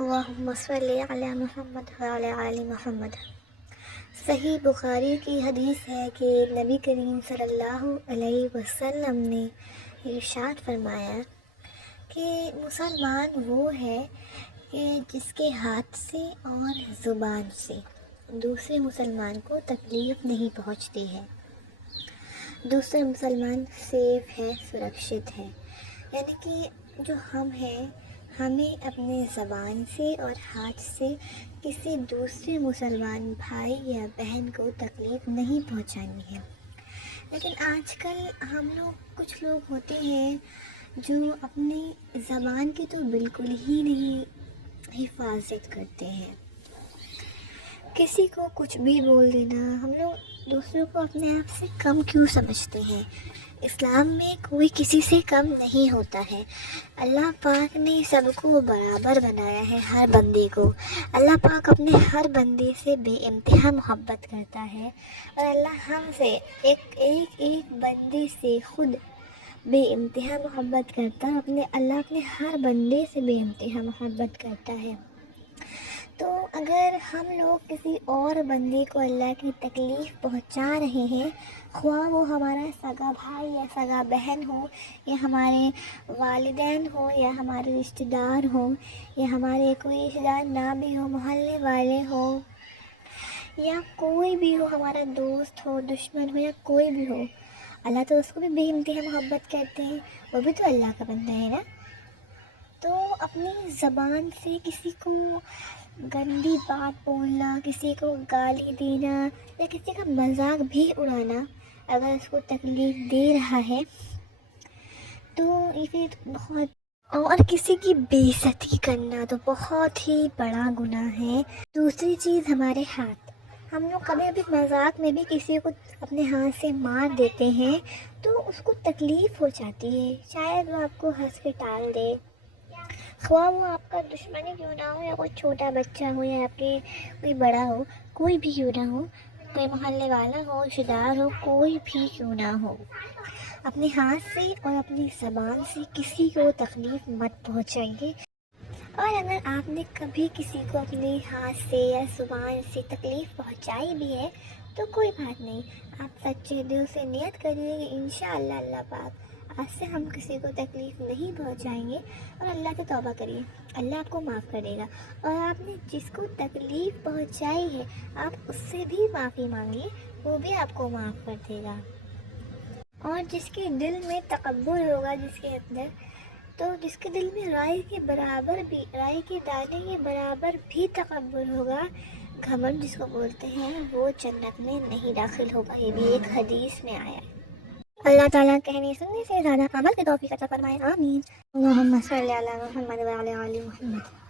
اللہم صلی علی محمد وعلی آل محمد۔ صحیح بخاری کی حدیث ہے کہ نبی کریم صلی اللہ علیہ وسلم نے ارشاد فرمایا کہ مسلمان وہ ہے کہ جس کے ہاتھ سے اور زبان سے دوسرے مسلمان کو تکلیف نہیں پہنچتی ہے، دوسرے مسلمان سیف ہے، سرکشت ہے۔ یعنی کہ جو ہم ہیں، ہمیں اپنے زبان سے اور ہاتھ سے کسی دوسرے مسلمان بھائی یا بہن کو تکلیف نہیں پہنچانی ہے۔ لیکن آج کل کچھ لوگ ہوتے ہیں جو اپنی زبان کی تو بالکل ہی نہیں حفاظت کرتے ہیں، کسی کو کچھ بھی بول دینا۔ ہم لوگ دوسروں کو اپنے آپ سے کم کیوں سمجھتے ہیں؟ اسلام میں کوئی کسی سے کم نہیں ہوتا ہے۔ اللہ پاک نے سب کو برابر بنایا ہے، ہر بندے کو۔ اللہ پاک اپنے ہر بندے سے بے انتہا محبت کرتا ہے، اور اللہ ہم سے ایک بندے سے خود بے انتہا محبت کرتا ہے۔ اللہ اپنے ہر بندے سے بے انتہا محبت کرتا ہے۔ تو اگر ہم لوگ کسی اور بندے کو اللہ کی تکلیف پہنچا رہے ہیں، خواہ وہ ہمارا سگا بھائی یا سگا بہن ہو، یا ہمارے والدین ہو، یا ہمارے رشتہ دار ہوں، یا ہمارے کوئی رشتہ دار نہ بھی ہو، محلے والے ہوں، یا کوئی بھی ہو، ہمارا دوست ہو، دشمن ہو، یا کوئی بھی ہو، اللہ تو اس کو بھی بے انتہا محبت کرتے ہیں، وہ بھی تو اللہ کا بندہ ہے نا۔ تو اپنی زبان سے کسی کو گندی بات بولنا، کسی کو گالی دینا، یا کسی کا مذاق بھی اڑانا اگر اس کو تکلیف دے رہا ہے تو یہ پھر اور کسی کی بے عزتی کرنا تو بہت ہی بڑا گناہ ہے۔ دوسری چیز، ہمارے ہاتھ، ہم لوگ کبھی بھی مذاق میں بھی کسی کو اپنے ہاتھ سے مار دیتے ہیں تو اس کو تکلیف ہو جاتی ہے، شاید وہ آپ کو ہنس کے ٹال دے، خواہ وہ آپ کا دشمن ہی کیوں نہ ہو، یا کوئی چھوٹا بچہ ہو، یا آپ کے کوئی بڑا ہو، کوئی بھی کیوں نہ ہو، کوئی محلے والا ہو، رشتہ دار ہو، کوئی بھی کیوں نہ ہو، اپنے ہاتھ سے اور اپنی زبان سے کسی کو تکلیف مت پہنچائیے۔ اور اگر آپ نے کبھی کسی کو اپنے ہاتھ سے یا زبان سے تکلیف پہنچائی بھی ہے تو کوئی بات نہیں، آپ سچے دل سے نیت کریے کہ انشاءاللہ اللہ پاک آج سے ہم کسی کو تکلیف نہیں پہنچائیں گے، اور اللہ سے توبہ کریے، اللہ آپ کو معاف کرے گا۔ اور آپ نے جس کو تکلیف پہنچائی ہے آپ اس سے بھی معافی مانگیے، وہ بھی آپ کو معاف کر دے گا۔ اور جس کے دل میں تکبر ہوگا، جس کے دل میں رائے کے دانے کے برابر بھی تکبر ہوگا، گھمنڈ جس کو بولتے ہیں، وہ جنت میں نہیں داخل ہوگا۔ یہ بھی ایک حدیث میں آیا ہے۔ اللہ تعالیٰ کہنے سننے سے زیادہ عمل کی توفیق عطا فرمائے، آمین۔ اللہم صلی علی محمد وعلی آل محمد۔